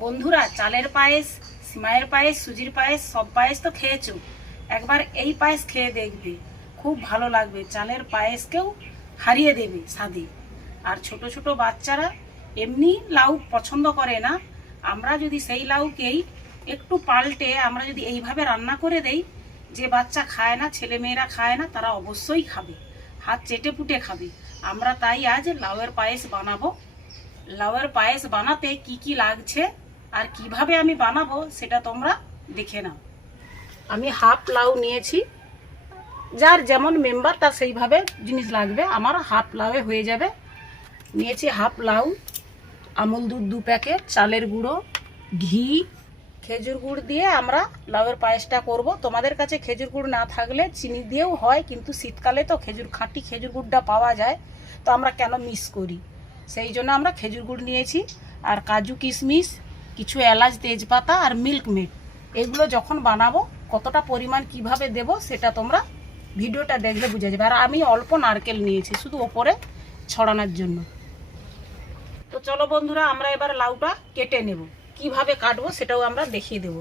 বন্ধুরা, চালের পায়েস, সিমাইয়ের পায়েস, সুজির পায়েস, সব পায়েস তো খেয়েছো। একবার এই পায়েস খেয়ে দেখবে, খুব ভালো লাগবে। চালের পায়েসকেও হারিয়ে দেবে স্বাদে। আর ছোট ছোট বাচ্চারা এমনি লাউ পছন্দ করে না, আমরা যদি সেই লাউকেই একটু পাল্টে আমরা যদি এইভাবে রান্না করে দেই, যে বাচ্চা খায় না, ছেলে মেয়েরা খায় না, তারা অবশ্যই খাবে, হাত চেটে পুটে খাবে। আমরা তাই আজ লাউয়ের পায়েস বানাবো। লাউয়ের পায়েস বানাতে কি কি লাগছে আর কিভাবে আমি বানাবো সেটা তোমরা দেখে নাও। আমি হাফ লাউ নিয়েছি, যার যেমন মেম্বার তার সেইভাবে জিনিস লাগবে। আমার হাফ লাউয়ে হয়ে যাবে। নিয়েছি হাফ লাউ, আমুল দুধ 2 প্যাকেট, চালের গুঁড়ো, ঘি, খেজুর গুড় দিয়ে আমরা লাউয়ের পায়েসটা করব। তোমাদের কাছে খেজুর গুড় না থাকলে চিনি দিয়েও হয়, কিন্তু শীতকালে তো খাঁটি খেজুর গুড়টা পাওয়া যায়, তো আমরা কেন মিস করি, সেই জন্য আমরা খেজুর গুড় নিয়েছি। আর কাজু কিশমিশ, কিছু এলাচ, তেজপাতা আর মিল্ক মেড, এগুলো যখন বানাবো কতটা পরিমাণ কিভাবে দেব সেটা তোমরা ভিডিওটা দেখলে বুঝে যাবে। আর আমি অল্প নারকেল নিয়েছি শুধু ওপরে ছড়ানোর জন্য। তো চলো বন্ধুরা, আমরা এবার লাউটা কেটে নেব। কিভাবে কাটবো সেটাও আমরা দেখিয়ে দেব।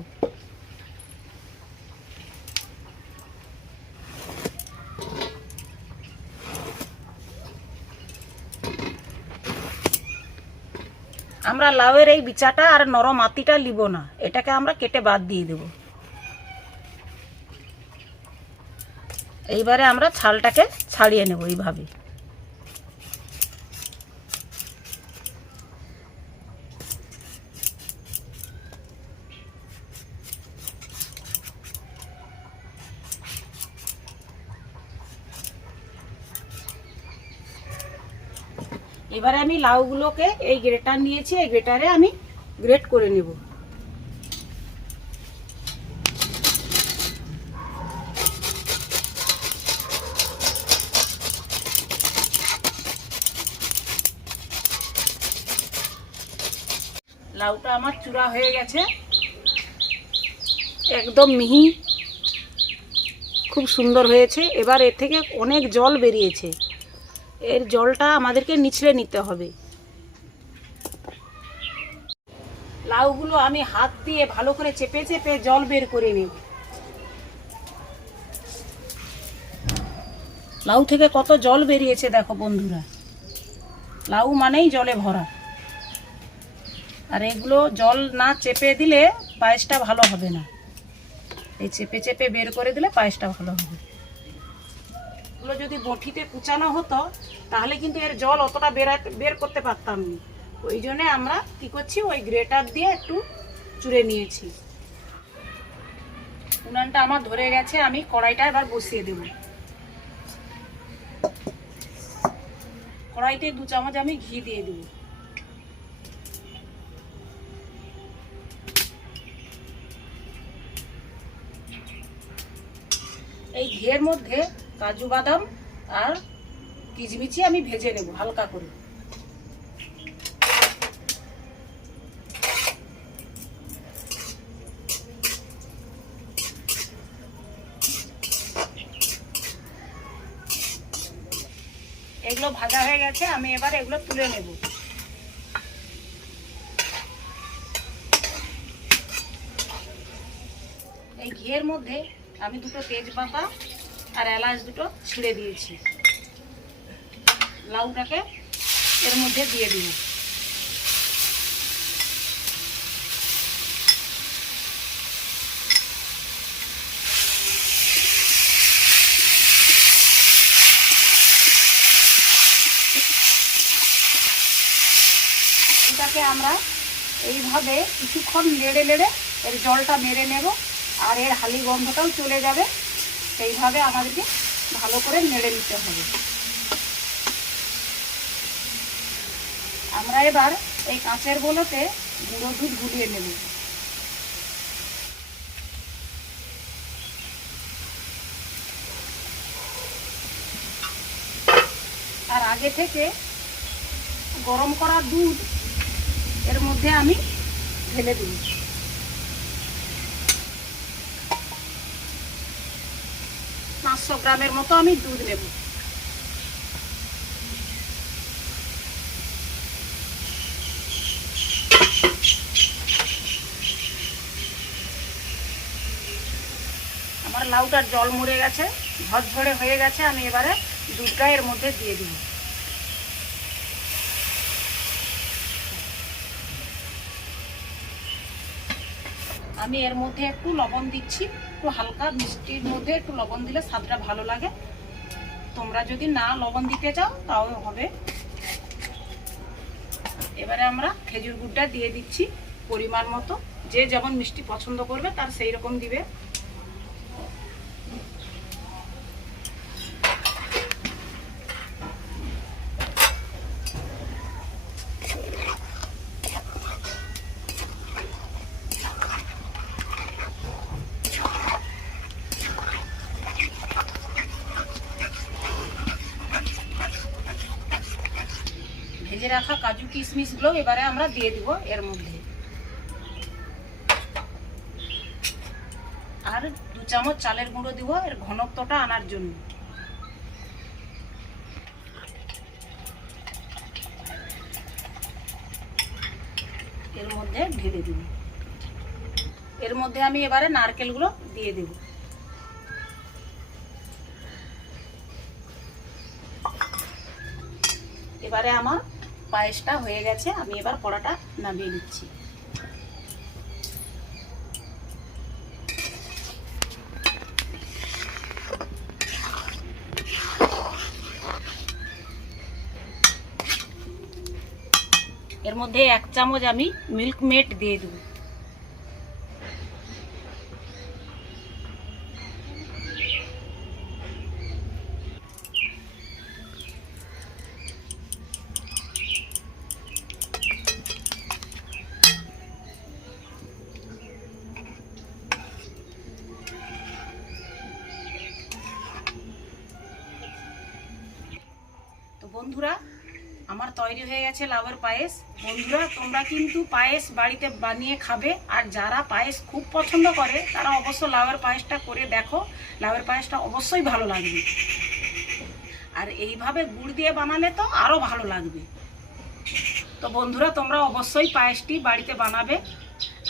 আমরা লাউয়ের এই বিচাটা আর নরম আতিটা লিব না, এটাকে আমরা কেটে বাদ দিয়ে দেব। এইবারে আমরা ছালটাকে ছাড়িয়ে নেব এইভাবে। এবারে আমি লাউগুলোকে এই গ্রেটার নিয়েছি, এই গ্রেটারে আমি গ্রেট করে নেব। লাউটা আমার চূড়া হয়ে গেছে, একদম মিহি, খুব সুন্দর হয়েছে। এবার এর থেকে অনেক জল বেরিয়েছে, এর জলটা আমাদেরকে নিচড়ে নিতে হবে। লাউগুলো আমি হাত দিয়ে ভালো করে চেপে চেপে জল বের করে নেব। লাউ থেকে কত জল বেরিয়েছে দেখো বন্ধুরা, লাউ মানেই জলে ভরা। আর এগুলো জল না চেপে দিলে পায়েসটা ভালো হবে না, এই চেপে চেপে বের করে দিলে পায়েসটা ভালো হবে। এগুলো যদি বঁঠিতে কুচানো হতো তাহলে কিন্তু এর জল অতটা বের করতে পারতাম না। ওই জন্যে আমরা কি করছি, ওই গ্রেটার দিয়ে একটু চুড়ে নিয়েছি। উনানটা আমার ধরে গেছে, আমি কড়াইটা এবার বসিয়ে দেব। কড়াইতে 2 চামচ আমি ঘি দিয়ে দেব। এই ঘিয়ের মধ্যে কাজু বাদাম আর কিচমিচি আমি ভেজে নেব হালকা করে। এগুলো ভাজা হয়ে গেছে, আমি এবার এগুলো তুলে নেব। এই ঘিয়ের মধ্যে আমি 2টো তেজপাতা আর এলাচ 2টো ছিঁড়ে দিয়েছি। লাউটাকে এর মধ্যে দিয়ে দিব। এটাকে আমরা এইভাবে কিছুক্ষণ নেড়ে নেড়ে এর জলটা মেরে নেব, আর এর হালি গন্ধটাও চলে যাবে। সেইভাবে আমাদেরকে ভালো করে নেড়ে নিতে হবে। আমরা এবার এই কাঁচের বোলোতে গুঁড়ো দুধ গুলিয়ে নেব। আর আগে থেকে গরম করা দুধ এর মধ্যে আমি ঢেলে দিই। 500 গ্রামের মতো আমি দুধ নেব। লাউটার জল মরে গেছে, ঝরঝরে হয়ে গেছে। আমি এবারে দুধটা এর মধ্যে দিয়ে দিব। আমি এর মধ্যে একটু লবণ দিচ্ছি, একটু হালকা মিষ্টির মধ্যে একটু লবণ দিলে স্বাদটা ভালো লাগে। তোমরা যদি না লবণ দিতে চাও তাও হবে। এবারে আমরা খেজুর গুড়টা দিয়ে দিচ্ছি পরিমাণ মতো, যে যেমন মিষ্টি পছন্দ করবে তার সেই রকম দিবে। ভেজে রাখা কাজু কিশমিশগুলো এবারে আমরা দিয়ে দিব এর মধ্যে। আর 2 চামচ চালের গুঁড়ো দিব এর ঘনত্বটা আনার জন্য। এর মধ্যে ঢেলে দিব। এর মধ্যে আমি এবারে নারকেলগুলো দিয়ে দেব। এবারে আমার পায়েসটা হয়ে গেছে, আমি এবার কড়াটা নামিয়ে নিচ্ছি। এর মধ্যে 1 চামচ আমি মিল্ক মেড দিয়ে দেব। তো বন্ধুরা, আমার তৈরি হয়ে গেছে লাউয়ের পায়েস। বন্ধুরা, তোমরা কিন্তু পায়েস বাড়িতে বানিয়ে খাবে। আর যারা পায়েস খুব পছন্দ করে তারা অবশ্য লাউয়ের পায়েসটা করে দেখো, লাউয়ের পায়েসটা অবশ্যই ভালো লাগবে। আর এইভাবে গুড় দিয়ে বানালে তো আরও ভালো লাগবে। তো বন্ধুরা, তোমরা অবশ্যই পায়েসটি বাড়িতে বানাবে।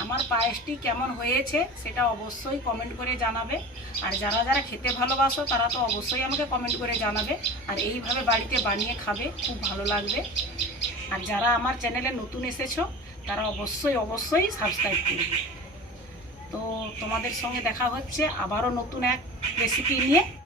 আমার পায়েসটি কেমন হয়েছে সেটা অবশ্যই কমেন্ট করে জানাবে। আর যারা যারা খেতে ভালোবাসো তারা তো অবশ্যই আমাকে কমেন্ট করে জানাবে। আর এইভাবে বাড়িতে বানিয়ে খাবে, খুব ভালো লাগবে। আর যারা আমার চ্যানেলে নতুন এসেছো তারা অবশ্যই সাবস্ক্রাইব করবে। তো তোমাদের সঙ্গে দেখা হচ্ছে আবারও নতুন এক রেসিপি নিয়ে।